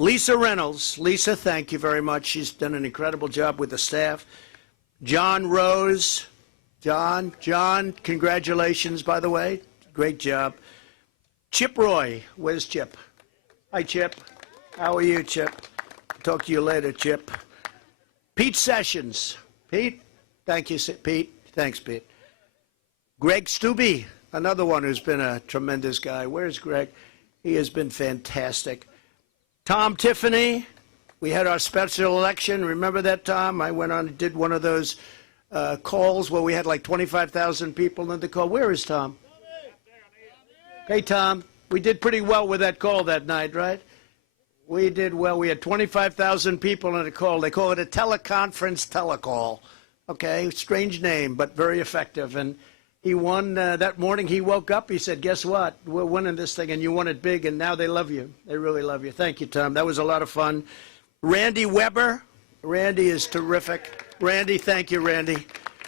Lisa Reynolds. Lisa, thank you very much. She's done an incredible job with the staff. John Rose. John, congratulations, by the way. Great job. Chip Roy. Where's Chip? Hi, Chip. How are you, Chip? Talk to you later, Chip. Pete Sessions. Pete, thank you, Pete. Thanks, Pete. Greg Stubbe, another one who's been a tremendous guy. Where's Greg? He has been fantastic. Tom Tiffany, we had our special election. Remember that, Tom? I went on and did one of those calls where we had like 25,000 people in the call. Where is Tom? Hey, Tom, we did pretty well with that call that night, right? We did well. We had 25,000 people in a call. They call it a teleconference telecall. Okay, strange name, but very effective. And he won that morning. He woke up. He said, guess what? We're winning this thing, and you won it big, and now they love you. They really love you. Thank you, Tom. That was a lot of fun. Randy Weber. Randy is terrific. Randy, thank you, Randy.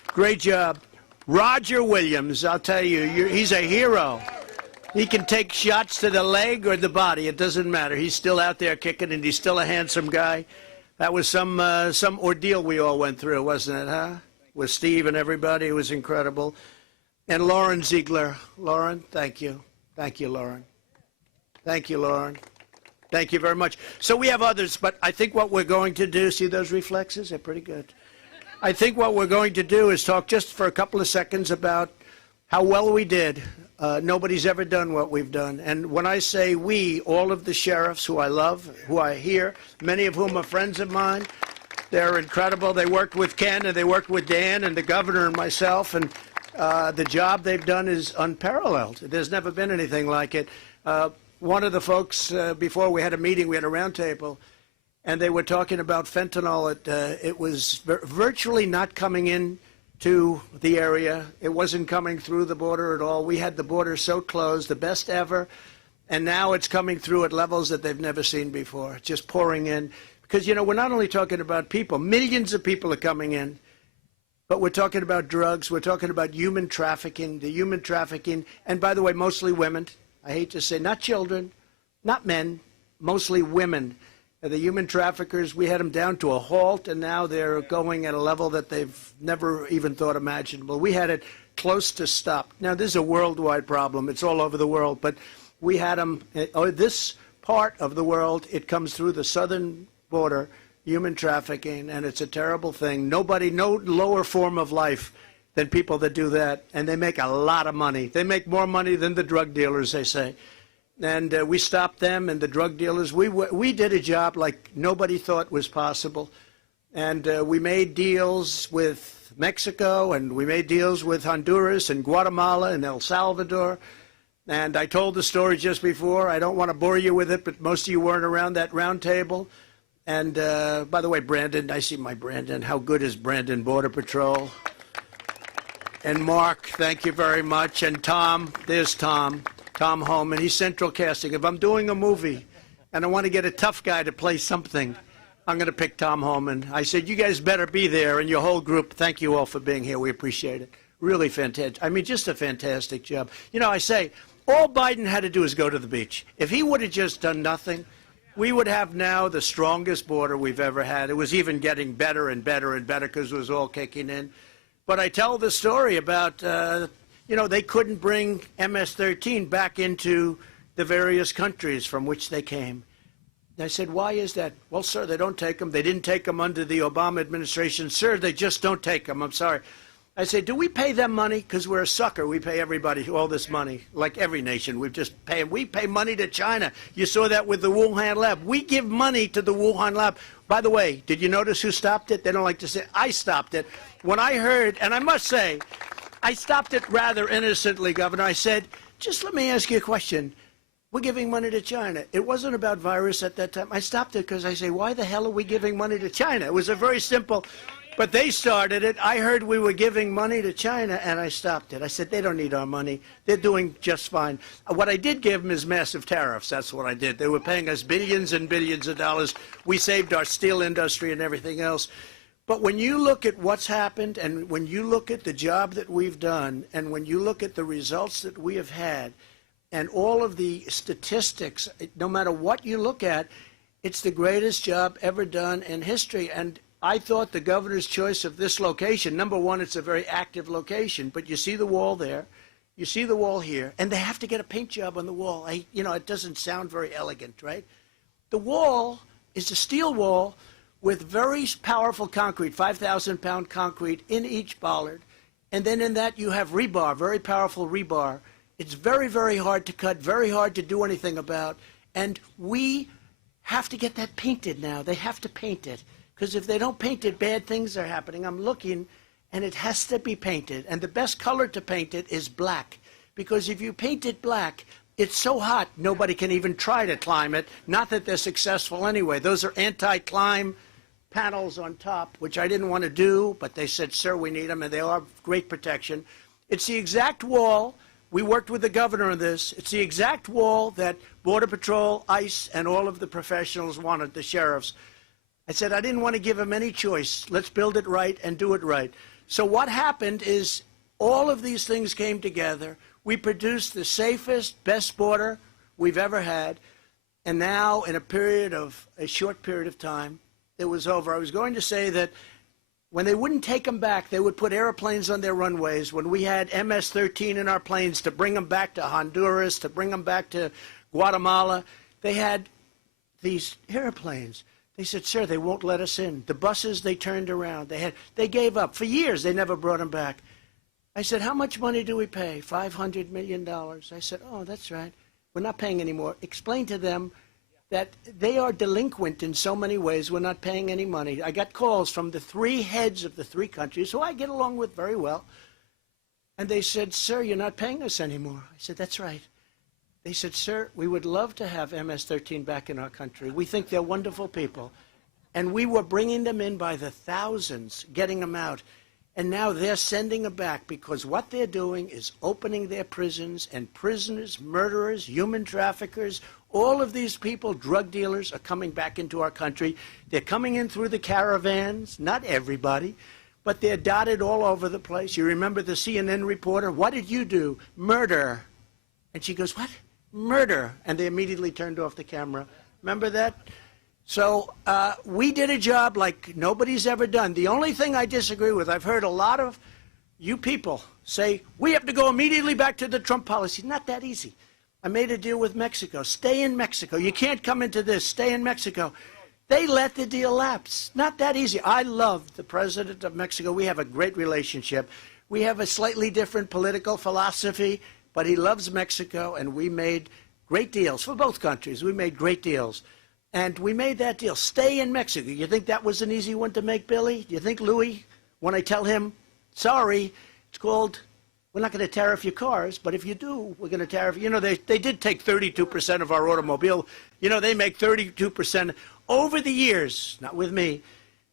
Great job. Roger Williams, I'll tell you, he's a hero. He can take shots to the leg or the body. It doesn't matter. He's still out there kicking, and he's still a handsome guy. That was some ordeal we all went through, wasn't it, huh? With Steve and everybody. It was incredible. And Lauren Ziegler. Lauren, thank you. Thank you, Lauren. Thank you, Lauren. Thank you very much. So we have others, but I think what we're going to do, see those reflexes? They're pretty good. I think what we're going to do is talk just for a couple of seconds about how well we did. Nobody's ever done what we've done. And when I say we, all of the sheriffs who I love, who I hear, many of whom are friends of mine, they're incredible. They worked with Ken and they worked with Dan and the governor and myself, and the job they've done is unparalleled. There's never been anything like it. One of the folks, before we had a meeting, we had a roundtable, and they were talking about fentanyl. It was virtually not coming in to the area. It wasn't coming through the border at all. We had the border so closed, the best ever, and now it's coming through at levels that they've never seen before, just pouring in. Because, you know, we're not only talking about people. Millions of people are coming in, but we're talking about drugs. We're talking about human trafficking, the human trafficking, and by the way, mostly women. I hate to say, not children, not men, mostly women. The human traffickers, we had them down to a halt, and now they're going at a level that they've never even thought imaginable. We had it close to stop. Now, this is a worldwide problem. It's all over the world, but we had them, this part of the world, it comes through the southern border, human trafficking, and it's a terrible thing. No lower form of life than people that do that, and they make a lot of money. They make more money than the drug dealers, they say. And we stopped them and the drug dealers. We did a job like nobody thought was possible. And we made deals with Mexico, and we made deals with Honduras and Guatemala and El Salvador. And I told the story just before. I don't want to bore you with it, but most of you weren't around that round table. And by the way, Brandon, I see my Brandon. How good is Brandon, Border Patrol? And Mark, thank you very much. And Tom, there's Tom. Tom Holman, he's central casting. If I'm doing a movie and I want to get a tough guy to play something, I'm going to pick Tom Holman. I said, you guys better be there, and your whole group. Thank you all for being here. We appreciate it. Really fantastic. I mean, just a fantastic job. You know, I say, all Biden had to do is go to the beach. If he would have just done nothing, we would have now the strongest border we've ever had. It was even getting better and better and better because it was all kicking in. But I tell the story about you know, they couldn't bring MS-13 back into the various countries from which they came. And I said, why is that? Well, sir, they don't take them. They didn't take them under the Obama administration. Sir, they just don't take them. I'm sorry. I said, do we pay them money? Because we're a sucker. We pay everybody all this money, like every nation. We pay money to China. You saw that with the Wuhan lab. We give money to the Wuhan lab. By the way, did you notice who stopped it? They don't like to say, I stopped it. When I heard, and I must say, I stopped it rather innocently, Governor. I said, just let me ask you a question. We're giving money to China. It wasn't about virus at that time. I stopped it because I say, why the hell are we giving money to China? It was a very simple, but they started it. I heard we were giving money to China, and I stopped it. I said, they don't need our money. They're doing just fine. What I did give them is massive tariffs. That's what I did. They were paying us billions and billions of dollars. We saved our steel industry and everything else. But when you look at what's happened, and when you look at the job that we've done, and when you look at the results that we have had, and all of the statistics, no matter what you look at, It's the greatest job ever done in history. And I thought the governor's choice of this location, number one, it's a very active location, but you see the wall there, you see the wall here, and they have to get a paint job on the wall. It doesn't sound very elegant, right? The wall is a steel wall with very powerful concrete, 5,000-pound concrete in each bollard. And then in that you have rebar, very powerful rebar. It's very, very hard to cut, very hard to do anything about. And we have to get that painted now. They have to paint it. Because if they don't paint it, bad things are happening. I'm looking, and it has to be painted. And the best color to paint it is black. Because if you paint it black, it's so hot, nobody can even try to climb it. Not that they're successful anyway. Those are anti-climb panels on top, which I didn't want to do, but they said, sir, we need them, and they are great protection. It's the exact wall. We worked with the governor on this. It's the exact wall that Border Patrol, ICE, and all of the professionals wanted, the sheriffs. I said, I didn't want to give them any choice. Let's build it right and do it right. So what happened is all of these things came together. We produced the safest, best border we've ever had. And now, in a short period of time, it was over. I was going to say that when they wouldn't take them back, they would put airplanes on their runways. When we had MS-13 in our planes to bring them back to Honduras, to bring them back to Guatemala, they had these airplanes. They said, sir, they won't let us in. The buses, they turned around. They gave up. For years, they never brought them back. I said, how much money do we pay? $500 million. I said, oh, that's right. We're not paying anymore. Explain to them that they are delinquent in so many ways. We're not paying any money. I got calls from the three heads of the three countries, who I get along with very well. And they said, sir, you're not paying us anymore. I said, that's right. They said, sir, we would love to have MS-13 back in our country. We think they're wonderful people. And we were bringing them in by the thousands, getting them out. And now they're sending them back because what they're doing is opening their prisons, and prisoners, murderers, human traffickers, all of these people, drug dealers, are coming back into our country. They're coming in through the caravans, not everybody, but they're dotted all over the place. You remember the CNN reporter, what did you do? Murder. And she goes, what? Murder. And they immediately turned off the camera. Remember that? So we did a job like nobody's ever done. The only thing I disagree with, I've heard a lot of you people say, we have to go immediately back to the Trump policy. Not that easy. I made a deal with Mexico. Stay in Mexico. You can't come into this. Stay in Mexico. They let the deal lapse. Not that easy. I love the president of Mexico. We have a great relationship. We have a slightly different political philosophy, but he loves Mexico, and we made great deals for both countries. We made great deals. And we made that deal. Stay in Mexico. You think that was an easy one to make, Billy? Do you think Louis, when I tell him, sorry, it's called, we're not going to tariff your cars, but if you do, we're going to tariff. You know, they did take 32% of our automobile. You know, they make 32%. Over the years, not with me,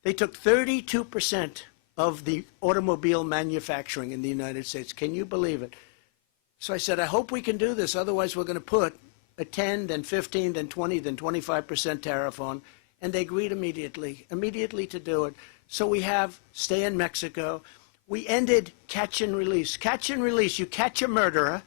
they took 32% of the automobile manufacturing in the United States. Can you believe it? So I said, I hope we can do this. Otherwise, we're going to put a 10, then 15, then 20, then 25% tariff on. And they agreed immediately to do it. So we have stay in Mexico. We ended catch and release. Catch and release. You catch a murderer.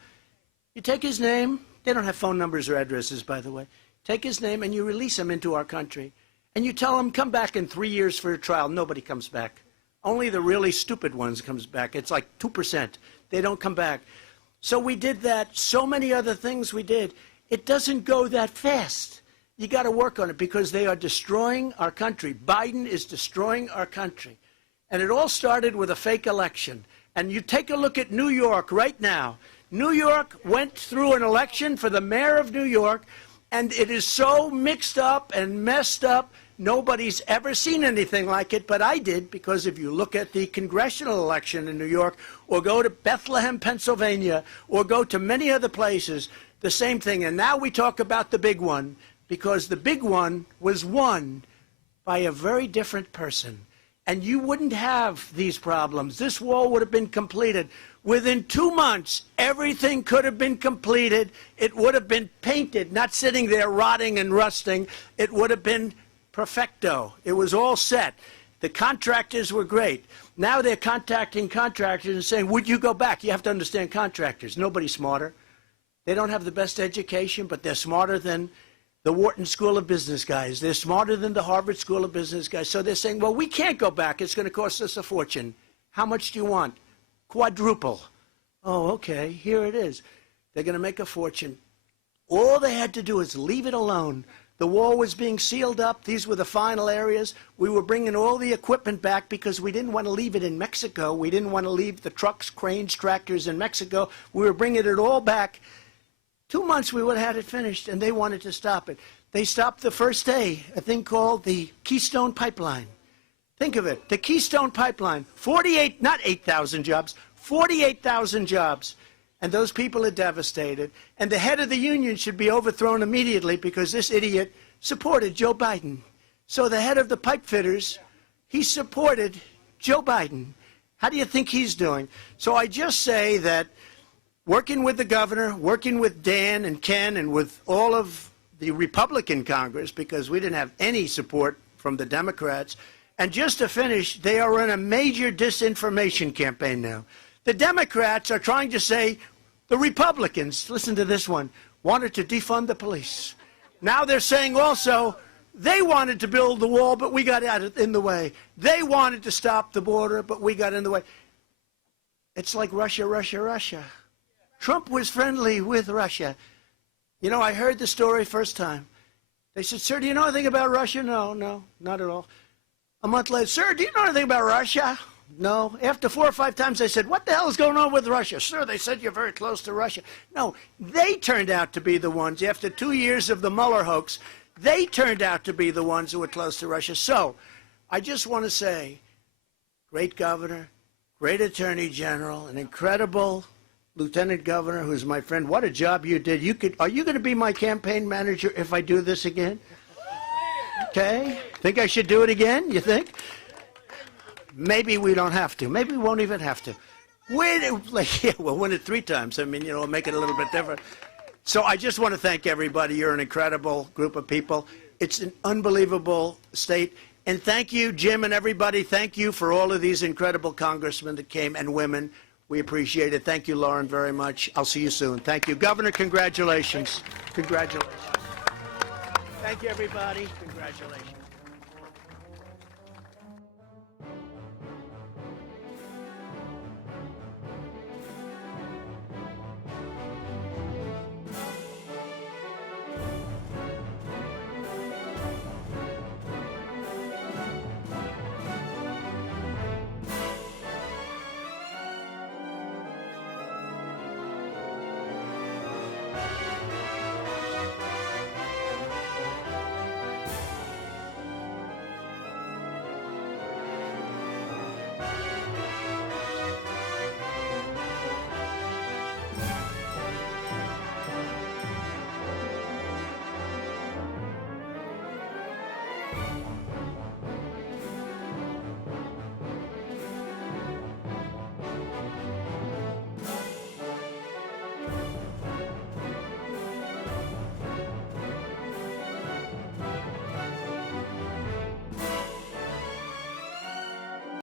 You take his name. They don't have phone numbers or addresses, by the way. Take his name and you release him into our country. And you tell him, come back in 3 years for a trial. Nobody comes back. Only the really stupid ones comes back. It's like 2%. They don't come back. So we did that. So many other things we did. It doesn't go that fast. You got to work on it because they are destroying our country. Biden is destroying our country. And it all started with a fake election. And you take a look at New York right now. New York went through an election for the mayor of New York, and it is so mixed up and messed up. Nobody's ever seen anything like it, but I did, because if you look at the congressional election in New York, or go to Bethlehem, Pennsylvania, or go to many other places, the same thing. And now we talk about the big one, because the big one was won by a very different person. And you wouldn't have these problems. This wall would have been completed. Within 2 months, everything could have been completed. It would have been painted, not sitting there rotting and rusting. It would have been perfecto. It was all set. The contractors were great. Now they're contacting contractors and saying, would you go back? You have to understand contractors. Nobody's smarter. They don't have the best education, but they're smarter than the Wharton School of Business guys. They're smarter than the Harvard School of Business guys. So they're saying, well, we can't go back. It's going to cost us a fortune. How much do you want? Quadruple. Oh, okay, here it is. They're going to make a fortune. All they had to do is leave it alone. The wall was being sealed up. These were the final areas. We were bringing all the equipment back because we didn't want to leave it in Mexico. We didn't want to leave the trucks, cranes, tractors in Mexico. We were bringing it all back. 2 months we would have had it finished, and they wanted to stop it. They stopped the first day, a thing called the Keystone Pipeline. Think of it, the Keystone Pipeline, 48, not 8,000 jobs, 48,000 jobs. And those people are devastated. And the head of the union should be overthrown immediately because this idiot supported Joe Biden. So the head of the pipe fitters, he supported Joe Biden. How do you think he's doing? So I just say that working with the governor, working with Dan and Ken and with all of the Republican Congress, because we didn't have any support from the Democrats. And just to finish, they are in a major disinformation campaign now. The Democrats are trying to say the Republicans, listen to this one, wanted to defund the police. Now they're saying also they wanted to build the wall, but we got in the way. They wanted to stop the border, but we got in the way. It's like Russia, Russia, Russia. Trump was friendly with Russia. You know, I heard the story first time. They said, sir, do you know anything about Russia? No, not at all. A month later, sir, do you know anything about Russia? No. After 4 or 5 times, I said, what the hell is going on with Russia? Sir, they said you're very close to Russia. No, they turned out to be the ones. After 2 years of the Mueller hoax, they turned out to be the ones who were close to Russia. So I just want to say, great governor, great attorney general, an incredible lieutenant governor who's my friend. What a job you did. Are you going to be my campaign manager if I do this again? Okay. Think I should do it again, you think? Maybe we don't have to. Maybe we won't even have to. Yeah, we'll win it 3 times. I mean, you know, make it a little bit different. So I just want to thank everybody. You're an incredible group of people. It's an unbelievable state. And thank you, Jim and everybody. Thank you for all of these incredible congressmen that came and women. We appreciate it. Thank you, Lauren, very much. I'll see you soon. Thank you. Governor, congratulations. Congratulations. Thank you, everybody. Congratulations.